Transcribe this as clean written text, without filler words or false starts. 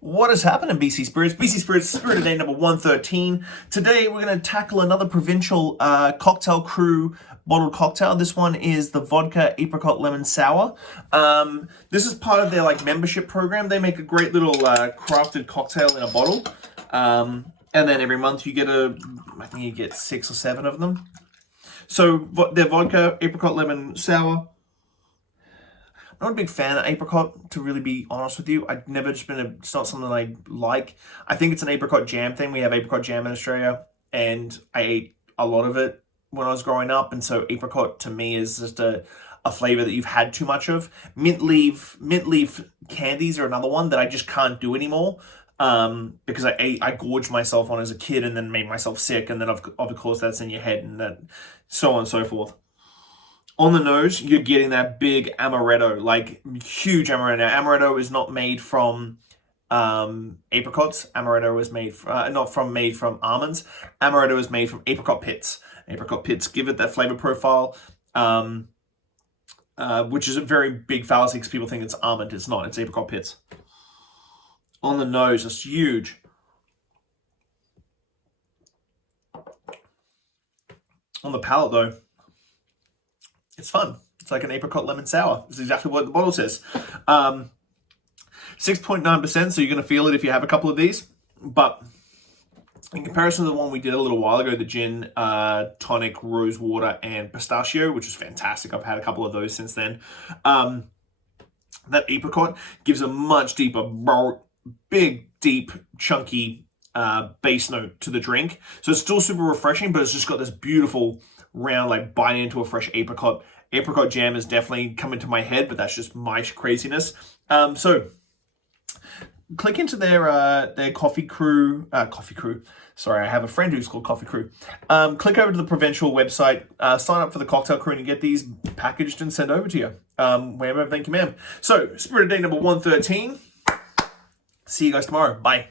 What is happening, BC Spirits? BC Spirits, Spirit of Day number 113. Today we're going to tackle another Provincial Cocktail Crew bottled cocktail. This one is the Vodka Apricot Lemon Sour. This is part of their membership program. They make a great little crafted cocktail in a bottle. And then every month you get I think you get 6 or 7 of them. So their Vodka Apricot Lemon Sour. I'm not a big fan of apricot, to really be honest with you. I've never just been it's not something I like. I think it's an apricot jam thing. We have apricot jam in Australia, and I ate a lot of it when I was growing up, and so apricot to me is just a flavor that you've had too much of. Mint leaf candies are another one that I just can't do anymore, because I gorged myself on as a kid and then made myself sick, and then of course that's in your head, and that so on and so forth. On the nose, you're getting that big amaretto, huge amaretto. Now, amaretto is not made from apricots. Amaretto is made made from almonds. Amaretto is made from apricot pits. Apricot pits give it that flavor profile, which is a very big fallacy because people think it's almond. It's not. It's apricot pits. On the nose, it's huge. On the palate, though, it's fun. It's like an apricot lemon sour. It's exactly what the bottle says. 6.9%, so you're going to feel it if you have a couple of these. But in comparison to the one we did a little while ago, the gin, tonic, rose water, and pistachio, which is fantastic. I've had a couple of those since then. That apricot gives a much deeper, big, deep, chunky base note to the drink. So it's still super refreshing, but it's just got this beautiful round, biting into a fresh apricot. Apricot jam is definitely coming to my head, but that's just my craziness. So click into their coffee crew. Sorry, I have a friend who's called Coffee Crew. Click over to the Provincial website, sign up for the Cocktail Crew, and get these packaged and sent over to you. Wherever, thank you, ma'am. So, Spirit of Day number 113. See you guys tomorrow. Bye.